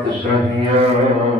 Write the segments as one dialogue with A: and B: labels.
A: ਪਾਤਸ਼ਾਹੀਆਂ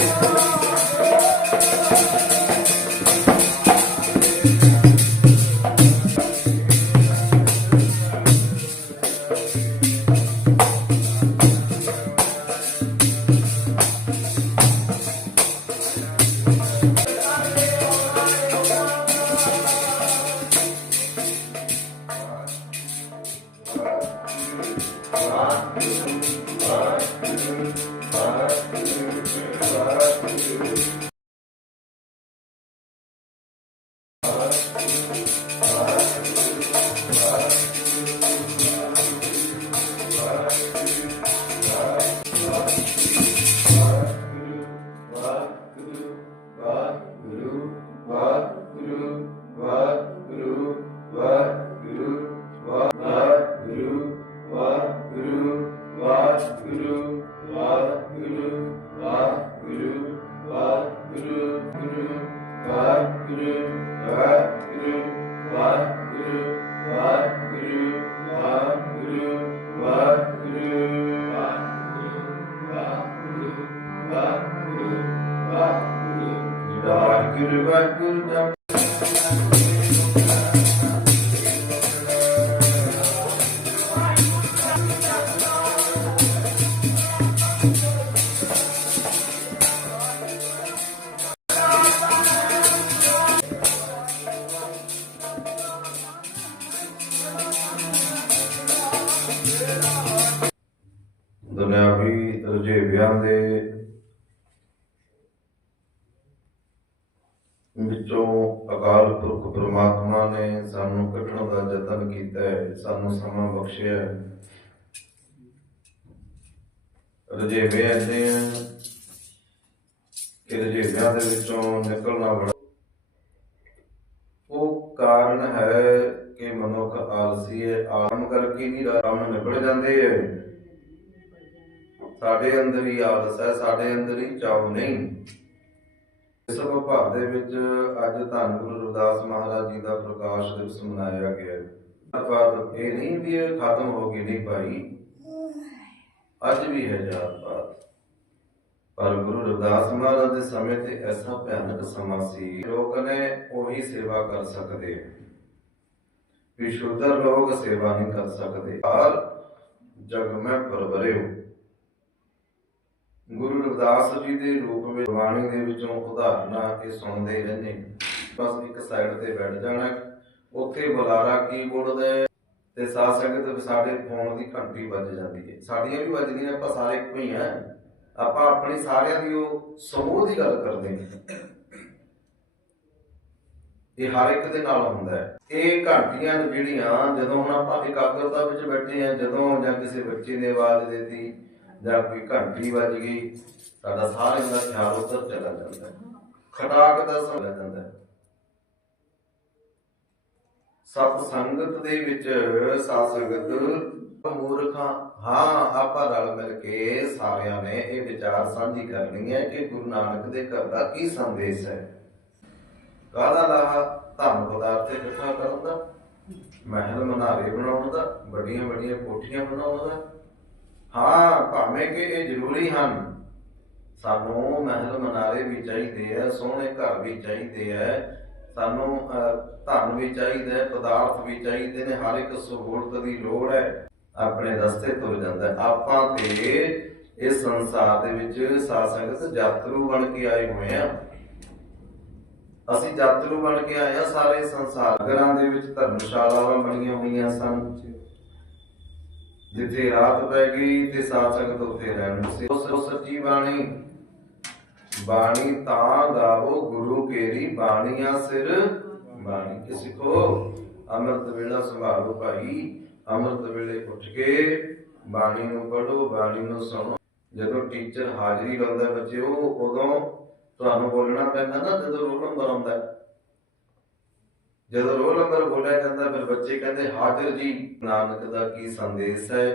A: ਰੁਝੇਵਿਆਂ ਦੇ ਵਿੱਚੋਂ ਅਕਾਲ ਪੁਰਖ ਪ੍ਰਮਾਤਮਾ ਨੇ ਸਾਨੂੰ ਕੱਢਣ ਦਾ ਯਤਨ ਕੀਤਾ ਹੈ, ਸਾਨੂੰ ਸਮਾਂ ਬਖਸ਼ਿਆ ਹੈ। ਰੁਝੇਵੇ ਐਸੇ ਆ ਕਿ ਰੁਝੇਵਿਆਂ ਦੇ ਵਿੱਚੋਂ ਨਿਕਲਣਾ ਬੜਾ ਉਹ ਕਾਰਨ ਹੈ ਕਿ ਮਨੁੱਖ ਆਲਸੀ ਹੈ ਆਮ ਕਰਕੇ ਨਹੀਂ, ਆਰਾਮ ਨਿਕਲ ਜਾਂਦੇ ਹੈ। ਸਾਡੇ ਅੰਦਰ ਹੀ ਆਲਸ ਹੈ, ਸਾਡੇ ਅੰਦਰ ਹੀ ਚਾਉ ਨਹੀਂ। ਇਸ ਵਿਭਾਗ ਦੇ ਵਿੱਚ ਅੱਜ ਧੰਨ ਗੁਰੂ ਰਵਿਦਾਸ ਮਹਾਰਾਜ ਜੀ ਦਾ ਪ੍ਰਕਾਸ਼ ਦਿਵਸ ਮਨਾਇਆ ਗਿਆ। ਹੈ ਪਰ ਇਹ ਨਹੀਂ ਵੀ ਇਹ ਖਤਮ ਹੋ ਗਈ ਨਹੀਂ ਭਾਈ, ਅੱਜ ਵੀ ਹੈ ਜਾਤ ਪਾਤ ਪਰ ਗੁਰੂ ਰਵਿਦਾਸ ਮਹਾਰਾਜ ਦੇ ਸਮੇਂ ਤੇ ਐਸਾ ਭਿਆਨਕ ਸਮਾਂ ਸੀ, ਲੋਕ ਨੇ ਉਹੀ ਸੇਵਾ ਕਰ ਸਕਦੇ। ਵੀ ਲੋਕ ਸੇਵਾ ਨਹੀਂ ਕਰ ਸਕਦੇ। ਹਰ ਜਗ ਮੈਂ ਪਰਵਰਿਓ। ਗੁਰੂ ਰਵਿਦਾਸ ਜੀ ਦੇ ਰੂਪ ਵਿੱਚ ਬਾਣੀ ਦੇ ਵਿੱਚੋਂ ਉਦਾਹਰਨਾਂ ਇਹ ਸੁਣਦੇ ਰਹਿੰਦੇ ਬਸ ਇੱਕ ਸਾਈਡ ਤੇ ਬੈਠ ਜਾਣਾ ਉੱਥੇ ਬੁਲਾਰਾ ਕੀਬੋਰਡ ਦੇ ਤੇ ਸਾਧ ਸੰਗਤ ਸਾਡੇ ਫੋਨ ਦੀ ਘੰਟੀ ਵੱਜ ਜਾਂਦੀ ਹੈ। ਸਾਡੀਆਂ ਵੀ ਵੱਜਦੀਆਂ, ਆਪਾਂ ਸਾਰੇ ਇੱਕੋ ਹੀ ਆ ਆਪਾਂ ਆਪਣੀ ਸਾਰਿਆਂ ਦੀ ਉਹ ਸਮੂਹ ਦੀ ਗੱਲ ਕਰਦੇ ਹਾਂ। ਇਹ ਹਰ ਇੱਕ ਦੇ ਨਾਲ ਹੁੰਦਾ ਹੈ। ਇਹ ਘੰਟੀਆਂ ਜਿਹੜੀਆਂ, ਜਦੋਂ ਹੁਣ ਆਪਾਂ ਇਕਾਗਰਤਾ ਵਿੱਚ ਬੈਠੇ ਆ ਜਦੋਂ ਜਾਂ ਕਿਸੇ ਬੱਚੇ ਨੇ ਆਵਾਜ਼ ਦਿੱਤੀ ਜਾਂ ਕੋਈ ਘੰਟੀ ਵੱਜ ਗਈ, ਸਾਡਾ ਸਾਰਿਆਂ ਦਾ ਖਿਆਲ ਉੱਧਰ ਚਲਾ ਜਾਂਦਾ ਹੈ। ਖਟਾਕ ਦਾ ਸਮਝ ਜਾਂਦਾ ਹੈ। ਸਤ ਸੰਗਤ ਦੇ ਵਿੱਚ ਸਾਧ ਸੰਗਤ, ਮੂਰਖਾਂ, ਹਾਂ, ਆਪਾਂ ਰਲ ਮਿਲ ਕੇ ਸਾਰਿਆਂ ਨੇ ਇਹ ਵਿਚਾਰ ਸਾਂਝੀ ਕਰਨੀ ਹੈ ਕਿ ਗੁਰੂ ਨਾਨਕ ਦੇ ਘਰ ਦਾ ਕੀ ਸੰਦੇਸ਼ ਹੈ। ਕਾਹਦਾ ਲਾਹਾ? ਧਨ ਪਦਾਰਥ ਇਕੱਠਾ ਕਰਨ ਦਾ, ਮਹਿਲ ਮਨਾਰੇ ਬਣਾਉਣ ਦਾ ਵੱਡੀਆਂ ਵੱਡੀਆਂ ਕੋਠੀਆਂ ਬਣਾਉਣ ਦਾ ਹਾਂ, ਭਾਵੇਂ ਕਿ ਇਹ ਜ਼ਰੂਰੀ ਹਨ। ਸਾਨੂੰ ਮਹਿਲ ਮਨਾਰੇ ਵੀ ਚਾਹੀਦੇ ਆ ਸੋਹਣੇ ਘਰ ਵੀ ਚਾਹੀਦੇ ਆ ਸਾਨੂੰ ਧਨ ਵੀ ਚਾਹੀਦਾ ਹੈ ਪਦਾਰਥ ਵੀ ਚਾਹੀਦੇ ਨੇ, ਹਰ ਇੱਕ ਸਹੂਲਤ ਦੀ ਲੋੜ ਹੈ ਆਪਣੇ ਰਸਤੇ ਤੋਂ ਜਾਂਦਾ ਆਪਾਂ ਤੇ ਇਸ ਸੰਸਾਰ ਦੇ ਵਿੱਚ ਸਾਧ ਸੰਗਤ ਯਾਤਰੂ ਬਣ ਕੇ ਆਏ ਹੋਏ ਆ। ਅਸੀਂ ਯਾਤਰੂ ਬਣ ਕੇ ਆਏ ਆ, ਸਾਰੇ ਸੰਸਾਰ ਘਰਾਂ ਦੇ ਵਿੱਚ ਧਰਮਸ਼ਾਲਾਵਾਂ ਬਣੀਆਂ ਹੋਈਆਂ ਸਨ। ਜਿੱਥੇ ਰਾਤ ਪੈ ਗਈ ਤੇ ਸਾਧ ਸੰਗਤ ਉੱਥੇ ਰਹਿਣ ਸੀ। ਉਸ ਸੱਚੀ ਬਾਣੀ ਬਾਣੀ ਤਾਂ ਗਾਵੋ ਗੁਰੂ ਕੇਰੀ ਬਾਣੀਆਂ ਸਿਰ ਬਾਣੀ। ਕਿ ਸਿੱਖੋ, ਅੰਮ੍ਰਿਤ ਵੇਲਾ ਸੰਭਾਲੋ ਭਾਈ, ਅੰਮ੍ਰਿਤ ਵੇਲੇ ਉੱਠ ਕੇ ਬਾਣੀ ਨੂੰ ਪੜੋ ਬਾਣੀ ਨੂੰ ਸੁਣੋ। ਜਦੋਂ ਟੀਚਰ ਹਾਜ਼ਰੀ ਲਾਉਂਦਾ ਬੱਚਿਓ, ਉਦੋਂ ਤੁਹਾਨੂੰ ਬੋਲਣਾ ਪੈਂਦਾ ਨਾ, ਜਦੋਂ ਰੋਲ ਨੰਬਰ ਆਉਂਦਾ। ਜਦੋਂ ਰੋਲ ਨੰਬਰ ਬੋਲਿਆ ਜਾਂਦਾ ਫਿਰ ਬੱਚੇ ਕਹਿੰਦੇ ਹਾਜ਼ਰ ਜੀ ਨਾਨਕ ਦਾ ਕੀ ਸੰਦੇਸ਼ ਹੈ?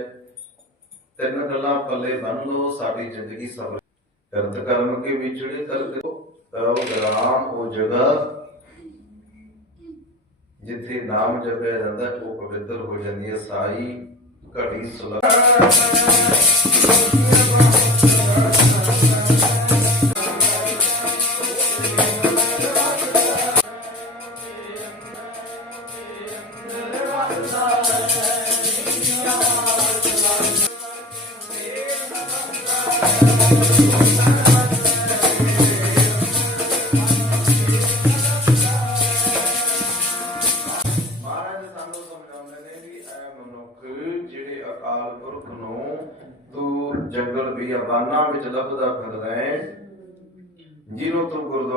A: ਤਿੰਨ ਗੱਲਾਂ ਪੱਲੇ ਬੰਨ ਲਓ ਸਾਡੀ ਜ਼ਿੰਦਗੀ ਸਫਲ ਕਰਤ ਕਰਮ ਕੇ ਵਿਛੜੇ ਤਰਕ ਉਹ ਗ੍ਰਾਮ ਉਹ ਜਗ੍ਹਾ ਜਿੱਥੇ ਨਾਮ ਜਪਿਆ ਜਾਂਦਾ ਹੈ, ਉਹ ਪਵਿੱਤਰ ਹੋ ਜਾਂਦੀ ਹੈ ਸਾਈ ਘੜੀ ਸੁਲਾ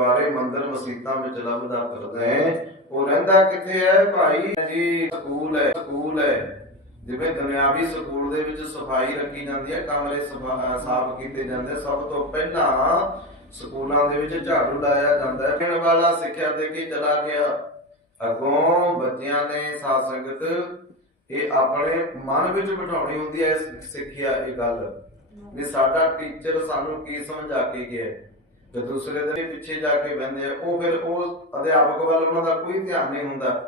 A: ਗੁਰਦੁਆਰੇ ਮੰਦਰ ਮਸਜਿਦਾਂ ਵਿੱਚ ਲੱਭਦਾ ਫਿਰਦਾ ਹੈ। ਉਹ ਰਹਿੰਦਾ ਕਿੱਥੇ ਹੈ? ਭਾਈ ਜੀ, ਸਕੂਲ ਹੈ ਸਕੂਲ ਹੈ। ਜਿਵੇਂ ਦੁਨਿਆਵੀ ਸਕੂਲ ਦੇ ਵਿੱਚ ਸਫ਼ਾਈ ਰੱਖੀ ਜਾਂਦੀ ਹੈ, ਕਮਰੇ ਸਾਫ਼ ਕੀਤੇ ਜਾਂਦੇ ਸਭ ਤੋਂ ਪਹਿਲਾਂ ਸਕੂਲਾਂ ਦੇ ਵਿੱਚ ਝਾੜੂ ਲਾਇਆ ਜਾਂਦਾ ਹੈ। ਕਹਿਣ ਵਾਲਾ ਸਿੱਖਿਆ ਦੇ ਕੇ ਚਲਾ ਗਿਆ। ਅਗੋਂ ਬੱਚਿਆਂ ਨੇ ਸਾਧ ਸੰਗਤ ਇਹ ਆਪਣੇ ਮਨ ਵਿੱਚ ਬਿਠਾਉਣੀ ਹੁੰਦੀ ਹੈ ਇਹ ਸਿੱਖਿਆ ਇਹ ਗੱਲ। ਵੀ ਸਾਡਾ ਟੀਚਰ ਸਾਨੂੰ ਕੀ ਸਮਝਾ ਕੇ ਗਿਆ ਹੈ। ਦੂਸਰੇ ਦੇ ਪਿੱਛੇ ਜਾ ਕੇ ਬਹਿੰਦੇ ਆ, ਉਹ ਫਿਰ ਉਹ ਅਧਿਆਪਕ ਵੱਲ ਉਹਨਾਂ ਦਾ ਕੋਈ ਧਿਆਨ ਨਹੀਂ ਹੁੰਦਾ।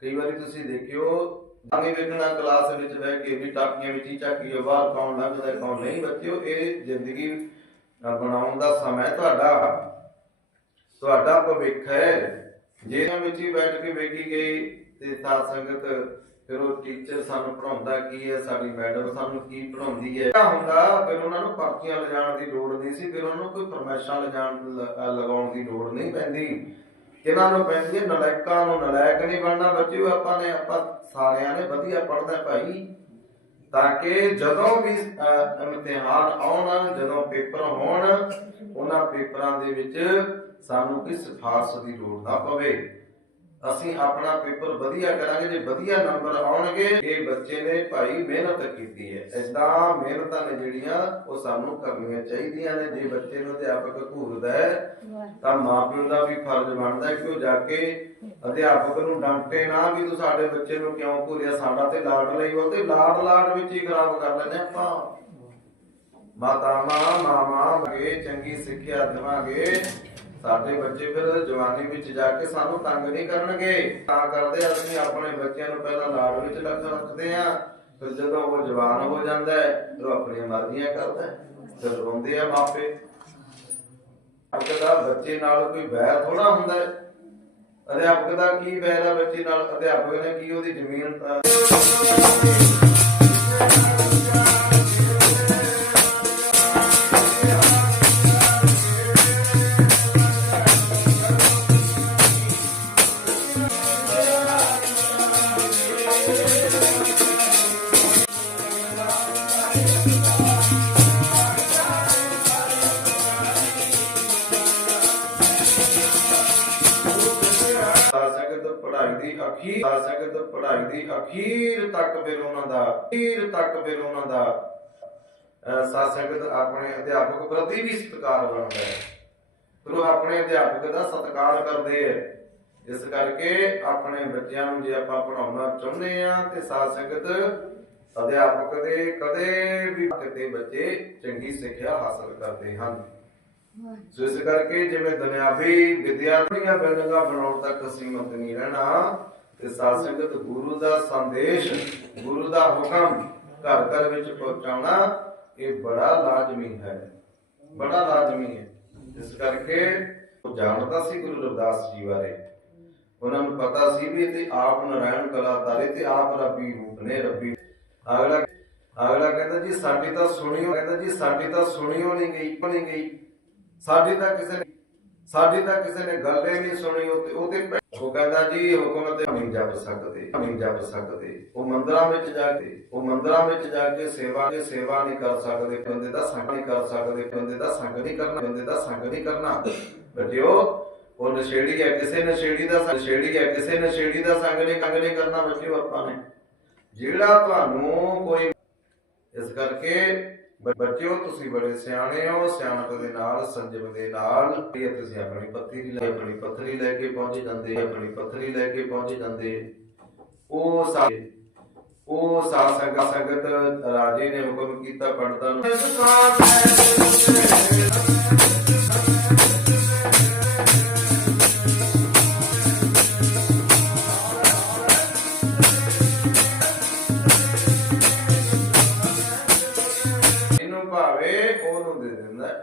A: ਕਈ ਵਾਰੀ ਤੁਸੀਂ ਦੇਖਿਓ ਆਗੇ ਵੇਖਣਾ, ਕਲਾਸ ਵਿੱਚ ਬਹਿ ਕੇ ਵੀ ਟਾਕੀਆਂ ਵਿੱਚ ਹੀ ਚੱਕੀ ਬਾਹਰ ਕੌਣ ਲੰਘਦਾ, ਕੌਣ ਨਹੀਂ। ਬੱਚਿਓ, ਇਹ ਜ਼ਿੰਦਗੀ ਬਣਾਉਣ ਦਾ ਸਮਾਂ ਤੁਹਾਡਾ। ਤੁਹਾਡਾ ਭਵਿੱਖ ਹੈ। ਜੇ ਵਿੱਚ ਹੀ ਬੈਠ ਕੇ ਵੇਖੀ ਗਈ ਤੇ ਸਾਧ ਸੰਗਤ ਫਿਰ ਉਹ ਟੀਚਰ ਸਾਨੂੰ ਪੜਾਉਂਦਾ ਕੀ ਹੈ ਸਾਡੀ ਮੈਡਮ ਸਾਨੂੰ ਕੀ ਪੜਾਉਂਦੀ ਹੈ। ਕਿਆ ਹੁੰਦਾ ਫਿਰ ਉਹਨਾਂ ਨੂੰ ਪਰਚੀਆਂ ਲਿਜਾਣ ਦੀ ਲੋੜ ਨਹੀਂ ਸੀ ਫਿਰ ਉਹਨਾਂ ਨੂੰ ਕੋਈ ਫਰਮੈਸ਼ਾਂ ਲਿਜਾਣ ਲਗਾਉਣ ਦੀ ਲੋੜ ਨਹੀਂ ਪੈਂਦੀ। ਕਿਹਨਾਂ ਨੂੰ ਪੈਂਦੀ ਹੈ ਨਲਾਇਕਾਂ ਨੂੰ ਨਲਾਇਕ ਨਹੀਂ ਬਣਨਾ। ਬੱਚਿਓ ਆਪਾਂ ਨੇ ਆਪਾਂ ਸਾਰਿਆਂ ਨੇ ਵਧੀਆ ਪੜ੍ਹਨਾ ਭਾਈ। ਤਾਂ ਕਿ ਜਦੋਂ ਵੀ ਅਹ, ਇਮਤਿਹਾਨ ਆਉਣ ਜਦੋਂ ਪੇਪਰ ਹੋਣ ਉਹਨਾਂ ਪੇਪਰਾਂ ਦੇ ਵਿੱਚ ਸਾਨੂੰ ਕੋਈ ਸਿਫਾਰਸ਼ ਦੀ ਲੋੜ ਨਾ ਪਵੇ। ਅਸੀਂ ਆਪਣਾ ਪੇਪਰ ਵਧੀਆ ਕਰਾਂਗੇ, ਜੇ ਵਧੀਆ ਨੰਬਰ ਆਉਣਗੇ, ਇਹ ਬੱਚੇ ਨੇ ਭਾਈ ਮਿਹਨਤ ਕੀਤੀ ਹੈ। ਇਦਾਂ ਮਿਹਨਤਾਂ ਨੇ ਜਿਹੜੀਆਂ ਉਹ ਸਾਨੂੰ ਕਰਨੀਆਂ ਚਾਹੀਦੀਆਂ ਨੇ। ਜੇ ਬੱਚੇ ਨੂੰ ਅਧਿਆਪਕ ਘੂਰਦਾ ਹੈ, ਤਾਂ ਮਾਪਿਓ ਦਾ ਵੀ ਫਰਜ਼ ਬਣਦਾ ਕਿ ਉਹ ਜਾ ਕੇ ਅਧਿਆਪਕ ਨੂੰ ਡਾਂਟੇ ਨਾ ਵੀ ਤੂੰ ਸਾਡੇ ਬੱਚੇ ਨੂੰ ਕਿਉਂ ਘੂਰਿਆ? ਸਾਡਾ ਤੇ ਲਾਡ ਲਈ ਉਹ ਤੇ ਲਾਡ ਲਾਡ ਵਿੱਚ ਹੀ ਖਰਾਬ ਕਰ ਲੈਂਦੇ ਆਪਾਂ। ਮਾਤਾਵਾਂ ਮਾਮਾ ਬਗੇ ਚੰਗੀ ਸਿੱਖਿਆ ਦੇਵਾਂਗੇ। ਸਾਡੇ ਬੱਚੇ ਫਿਰ ਜਵਾਨੀ ਵਿੱਚ ਜਾ ਕੇ ਸਾਨੂੰ ਤੰਗ ਨਹੀਂ ਕਰਨਗੇ। ਤਾਂ ਕਰਦੇ ਅਸੀਂ ਆਪਣੇ ਬੱਚਿਆਂ ਨੂੰ ਪਹਿਲਾਂ ਲਾਡ ਵਿੱਚ ਰੱਖ ਰੱਖਦੇ ਆ ਫਿਰ ਜਦੋਂ ਉਹ ਜਵਾਨ ਹੋ ਜਾਂਦਾ ਹੈ ਉਹ ਆਪਣੀਆਂ ਮਰਜ਼ੀਆਂ ਕਰਦਾ ਫਿਰ ਰੋਂਦੇ ਆ ਮਾਪੇ। ਅਧਿਆਪਕ ਦਾ ਬੱਚੇ ਨਾਲ ਕੋਈ ਵੈਰ ਥੋੜਾ ਹੁੰਦਾ ਹੈ। ਅਧਿਆਪਕ ਦਾ ਕੀ ਵੈਰ ਹੈ ਬੱਚੇ ਨਾਲ? ਅਧਿਆਪਕ ਨੇ ਕੀ ਉਹਦੀ ਜ਼ਮੀਨ ਅਖੀਰ ਤੱਕ ਫਿਰ ਉਹਨਾਂ ਦਾ, ਅਖੀਰ ਤੱਕ ਫਿਰ ਉਹਨਾਂ ਦਾ ਸਾਧ ਸੰਗਤ ਆਪਣੇ ਅਧਿਆਪਕ ਪ੍ਰਤੀ ਵੀ ਸਤਿਕਾਰ ਬਣਦਾ ਹੈ। ਫਿਰ ਆਪਣੇ ਅਧਿਆਪਕ ਦਾ ਸਤਿਕਾਰ ਕਰਦੇ ਹੈ। ਇਸ ਕਰਕੇ ਆਪਣੇ ਬੱਚਿਆਂ ਨੂੰ ਜੇ ਆਪਾਂ ਪੜਾਉਣਾ ਚਾਹੁੰਦੇ ਆ ਤੇ ਸਾਧ ਸੰਗਤ ਅਧਿਆਪਕ ਦੇ ਕਦੇ ਵੀ ਕਿਤੇ ਬੱਚੇ ਚੰਗੀ ਸਿੱਖਿਆ ਹਾਸਲ ਕਰਦੇ ਹਨ। ਸੋ ਇਸ ਕਰਕੇ ਜਿਵੇਂ ਦੁਨਿਆਵੀ ਵਿਦਿਆਰਥੀਆਂ ਬਿਲਡਿੰਗਾਂ ਬਣਾਉਣ ਤੱਕ ਸੀਮਤ ਨਹੀਂ ਰਹਿਣਾ ਤੇ ਸਾਧ ਸੰਗਤ ਗੁਰੂ ਦਾ ਸੰਦੇਸ਼, ਗੁਰੂ ਦਾ ਹੁਕਮ ਘਰ ਘਰ ਵਿੱਚ ਪਹੁੰਚਾਉਣਾ, ਇਹ ਬੜਾ ਲਾਜ਼ਮੀ ਹੈ। ਬੜਾ ਲਾਜ਼ਮੀ ਹੈ। ਇਸ ਕਰਕੇ ਉਹ ਜਾਣਦਾ ਸੀ ਗੁਰੂ ਰਵਿਦਾਸ ਜੀ ਬਾਰੇ। ਉਹਨਾਂ ਨੂੰ ਪਤਾ ਸੀ ਵੀ ਤੇ ਆਪ ਨਾਰਾਇਣ ਕਲਾਤਾਰੇ ਤੇ ਆਪ ਰੱਬੀ ਰੂਪ ਨੇ, ਰੱਬੀ। ਅਗਲਾ ਅਗਲਾ ਕਹਿੰਦਾ, ਜੀ, ਸਾਡੀ ਤਾਂ ਸੁਣੀਓ। ਕਹਿੰਦਾ, ਜੀ, ਸਾਡੀ ਤਾਂ ਸੁਣੀਓ ਨਹੀਂ ਗਈ ਪਣੀ ਗਈ। ਸਾਡੀ ਤਾਂ ਕਿਸੇ ਸਾਡੀ ਤਾਂ ਕਿਸੇ ਨੇ ਗੱਲ ਹੀ ਨਹੀਂ ਸੁਣੀ ਉਹ ਤੇ ਉਹ ਕਹਿੰਦਾ ਜੀ, ਹੁਕਮ ਤੇ ਨਹੀਂ ਜਪ ਸਕਦੇ ਨਹੀਂ ਜਪ ਸਕਦੇ। ਉਹ ਮੰਦਰਾਂ ਵਿੱਚ ਜਾ ਕੇ, ਉਹ ਮੰਦਰਾਂ ਵਿੱਚ ਜਾ ਕੇ ਸੇਵਾ ਕੇ ਸੇਵਾ ਨਹੀਂ ਕਰ ਸਕਦੇ, ਬੰਦੇ ਦਾ ਸੰਗ ਨਹੀਂ ਕਰ ਸਕਦੇ, ਬੰਦੇ ਦਾ ਸੰਗ ਨਹੀਂ ਕਰਨਾ, ਬੰਦੇ ਦਾ ਸੰਗ ਨਹੀਂ ਕਰਨਾ। ਬੱਚਿਓ, ਉਹ ਨਸ਼ੇੜੀ ਹੈ, ਕਿਸੇ ਨਸ਼ੇੜੀ ਦਾ ਨਸ਼ੇੜੀ ਹੈ, ਕਿਸੇ ਨਸ਼ੇੜੀ ਦਾ ਸੰਗ ਨਹੀਂ ਕੰਗ ਨਹੀਂ ਕਰਨਾ ਬੱਚਿਓ ਆਪਾਂ ਨੇ। ਜਿਹੜਾ ਤੁਹਾਨੂੰ ਕੋਈ ਇਸ ਕਰਕੇ ਬੱਚਿਓ, ਤੁਸੀਂ ਬੜੇ ਸਿਆਣੇ ਹੋ, ਸਿਆਣਪ ਦੇ ਨਾਲ, ਸੰਜਮ ਦੇ ਨਾਲ। ਇਹ ਤੁਸੀਂ ਆਪਣੀ ਪੱਥਰੀ ਲੈ, ਆਪਣੀ ਪੱਥਰੀ ਲੈ ਕੇ ਪਹੁੰਚ ਜਾਂਦੇ, ਆਪਣੀ ਪੱਥਰੀ ਲੈ ਕੇ ਪਹੁੰਚ ਜਾਂਦੇ। ਉਹ ਸਾ ਉਹ ਸਾਧ ਸੰਗਤ ਸੰਗਤ ਰਾਜੇ ਨੇ ਹੁਕਮ ਕੀਤਾ, ਪੰਡਤਾਂ ਨੂੰ ਉਹਨੂੰ ਹੈ।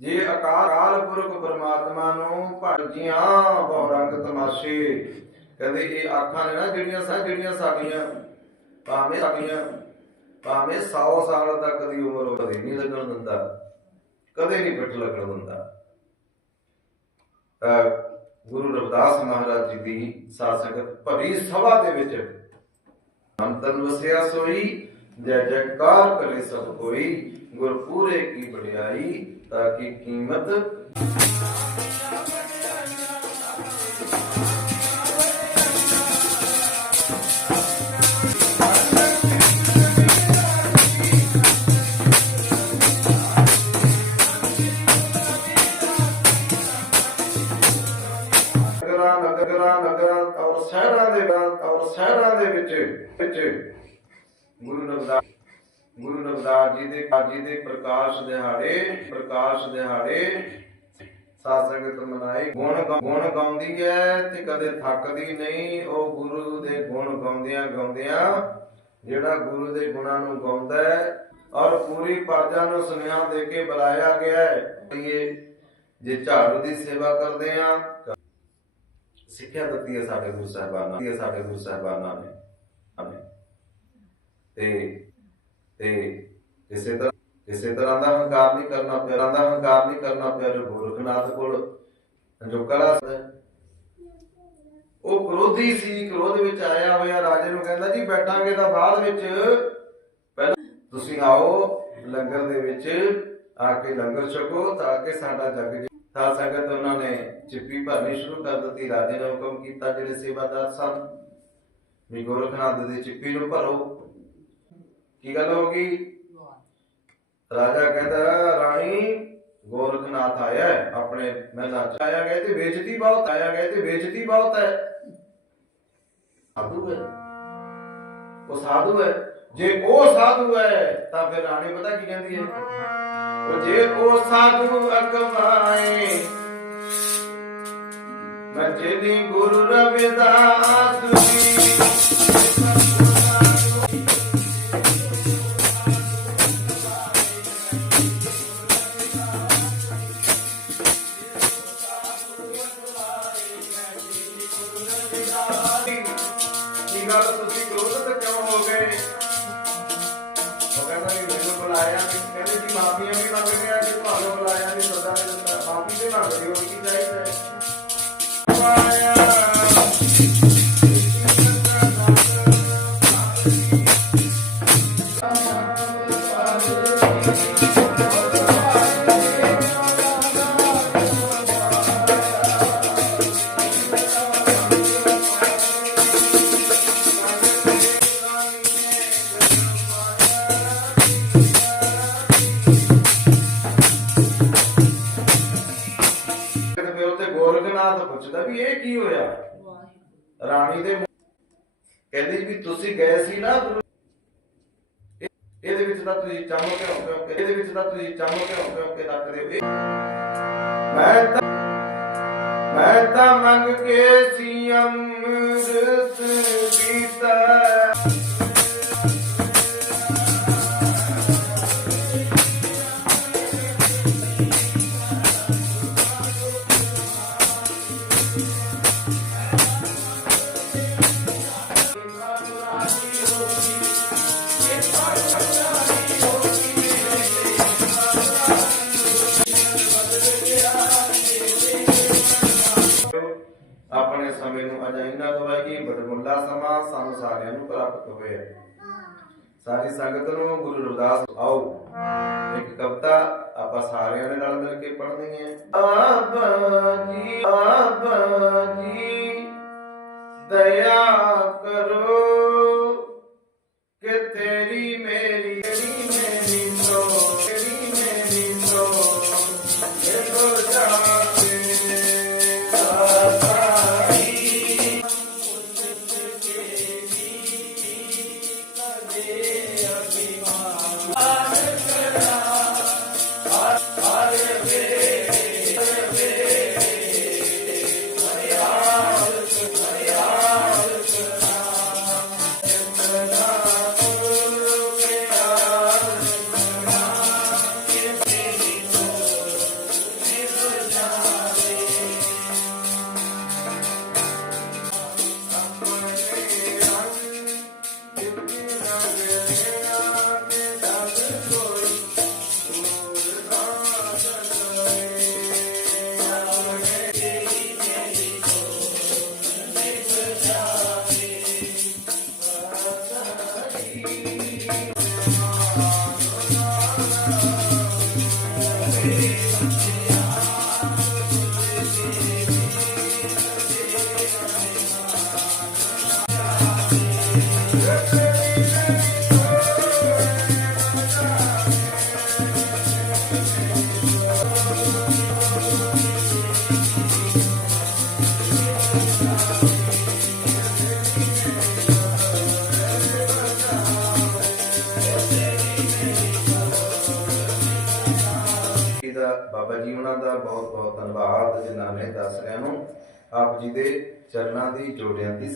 A: ਜੇ ਅਕਾਲ ਪੁਰਖ ਪਰਮਾਤਮਾ ਨੂੰ ਭਾਜੀਆਂ ਬਹੁ ਰੰਗ ਤਮਾਸ਼ੇ, ਕਹਿੰਦੇ ਇਹ ਆਖਾਂ ਨੇ ਨਾ, ਜਿਹੜੀਆਂ ਸਾ ਜਿਹੜੀਆਂ ਸਾਡੀਆਂ ਭਾਵੇਂ ਸਾਡੀਆਂ ਭਾਵੇਂ 100 ਸਾਲ ਤੱਕ ਦੀ ਉਮਰ ਹੋਵੇ, ਕਦੇ ਨਹੀਂ ਲੱਗਣ ਦਿੰਦਾ, ਕਦੇ ਨਹੀਂ ਪਿੱਠ ਲੱਗਣ ਦਿੰਦਾ ਗੁਰੂ ਰਵਿਦਾਸ ਮਹਾਰਾਜ ਜੀ ਦੀ ਸਾਧ ਭਰੀ ਸਭਾ ਦੇ ਵਿੱਚ ਅੰਤਨ ਵਸਿਆ ਸੋਈ ਜੈ ਜੈਕਾਰ ਕਰੇ ਸਭ ਕੋਈ ਗੁਰ ਪੂਰੇ ਕੀ ਬੜਾਈ ਤਾਂ ਕਿ ਕੀਮਤ ਜੀ ਦੇ ਕਾਜੀ ਦੇ ਪ੍ਰਕਾਸ਼ ਦਿਹਾੜੇ ਪ੍ਰਕਾਸ਼ ਦਿਹਾੜੇ। ਸਾਧ ਸੰਗਤ ਮਨਾਈ ਗੁਣ ਗੁਣ ਗਾਉਂਦੀ ਹੈ ਤੇ ਕਦੇ ਥੱਕਦੀ ਨਹੀਂ। ਉਹ ਗੁਰੂ ਦੇ ਗੁਣ ਗਾਉਂਦਿਆਂ ਗਾਉਂਦਿਆਂ ਜਿਹੜਾ ਗੁਰੂ ਦੇ ਗੁਣਾਂ ਨੂੰ ਗਾਉਂਦਾ ਹੈ ਔਰ ਪੂਰੀ ਪ੍ਰਜਾ ਨੂੰ ਸੁਨੇਹਾ ਦੇ ਕੇ ਬੁਲਾਇਆ ਗਿਆ ਹੈ ਇਹ ਜੇ ਝਾੜੂ ਦੀ ਸੇਵਾ ਕਰਦੇ ਆ ਸਿੱਖਿਆ ਦਿੱਤੀ ਹੈ ਸਾਡੇ ਗੁਰੂ ਸਾਹਿਬਾਨਾਂ ਨੇ। ਸਾਡੇ ਗੁਰੂ ਸਾਹਿਬਾਨਾਂ ਨੇ। ਆਮੀਨ। ਤੇ ਤੇ ਇਸੇ ਤਰ੍ਹਾਂ ਇਸੇ ਤਰ੍ਹਾਂ ਦਾ ਹੰਕਾਰ ਨਹੀਂ ਕਰਨਾ ਪਿਆ ਦਾ ਹੰਕਾਰ ਨਹੀਂ ਕਰਨਾ ਪਿਆ ਜੋ ਗੋਰਖਨਾਥ ਕੋਲ ਜੋ ਕਲਾ ਉਹ ਕ੍ਰੋਧੀ ਸੀ, ਕ੍ਰੋਧ ਵਿੱਚ ਆਇਆ ਹੋਇਆ ਰਾਜੇ ਨੂੰ ਕਹਿੰਦਾ, ਜੀ, ਬੈਠਾਂਗੇ ਤਾਂ ਬਾਅਦ ਵਿੱਚ। ਪਹਿਲਾਂ ਤੁਸੀਂ ਆਓ, ਲੰਗਰ ਦੇ ਵਿੱਚ ਆ ਕੇ ਲੰਗਰ ਛਕੋ, ਤਾਂ ਕਿ ਸਾਡਾ ਜਗ ਜੇ ਸੰਗਤ ਉਹਨਾਂ ਨੇ ਚਿੱਪੀ ਭਰਨੀ ਸ਼ੁਰੂ ਕਰ ਦਿੱਤੀ। ਰਾਜੇ ਨੇ ਹੁਕਮ ਕੀਤਾ, ਜਿਹੜੇ ਸੇਵਾਦਾਰ ਸਨ, ਵੀ ਗੋਰਖਨਾਥ ਦੀ ਚਿੱਪੀ ਨੂੰ ਭਰੋ। ਕੀ ਗੱਲ ਹੋ ਗਈ? ਰਾਜਾ ਕਹਿੰਦਾ, ਰਾਣੀ, ਗੋਰਖਨਾਥ ਆਇਆ ਆਪਣੇ ਮਹਿਲਾਂ ਚ। ਆਇਆ ਗਿਆ ਤੇ ਬੇਇੱਜ਼ਤੀ ਬਹੁਤ ਆਇਆ ਗਿਆ ਤੇ ਬੇਇੱਜ਼ਤੀ ਬਹੁਤ ਹੈ। ਸਾਧੂ ਹੈ। ਉਹ ਸਾਧੂ ਹੈ। ਜੇ ਉਹ ਸਾਧੂ ਹੈ, ਤਾਂ ਫਿਰ ਰਾਣੀ ਪਤਾ ਕੀ ਕਹਿੰਦੀ ਹੈ? ਉਹ ਜੇ ਉਹ ਸਾਧੂ ਅਕਵਾਏ ਮਜਲੀ ਗੁਰੂ ਰਵਿਦਾਸ ਜੀ। ਗੋਰਖਨਾਥ ਪੁੱਛਦਾ ਵੀ ਇਹ ਕੀ ਹੋਇਆ? ਰਾਣੀ ਦੇ ਕਹਿੰਦੀ ਵੀ ਤੁਸੀਂ ਗਏ ਸੀ ਨਾ ਇਹਦੇ ਵਿੱਚ ਤਾਂ ਤੁਸੀਂ ਚੰਮ ਕੇ ਹੋ ਇਹਦੇ ਵਿੱਚ ਤਾਂ ਤੁਸੀਂ ਚੰਮ ਕੇ ਹੋ ਕੇ ਰੱਖਦੇ ਹੋ ਮੈਂ ਤਾਂ ਮੈਂ ਤਾਂ ਮੰਗ ਕੇ ਸੀ ਅੰਮ੍ਰਿਤ ਪੀਤਾ। ਸਾਰਿਆਂ ਨੂੰ ਪ੍ਰਾਪਤ ਹੋਇਆ ਸਾਰੀ ਸੰਗਤ ਨੂੰ ਗੁਰੂ ਰਵਿਦਾਸ ਆਓ। ਇੱਕ ਕਵਿਤਾ ਆਪਾਂ ਸਾਰਿਆਂ ਨੇ ਨਾਲ ਮਿਲ ਕੇ ਪੜ੍ਹਨੀ ਹੈ। ਆਬਾ ਜੀ ਆਬਾ ਜੀ, ਦਇਆ ਕਰੋ ਕਿ ਤੇਰੀ ਮੇਰੀ ਤੇਰੀ ਮੇਰੀ ਸੋ ਤੇਰੀ ਜੀ ਦੇ ਚਰਨਾਂ ਦੀ ਜੋੜਿਆਂ ਦੀ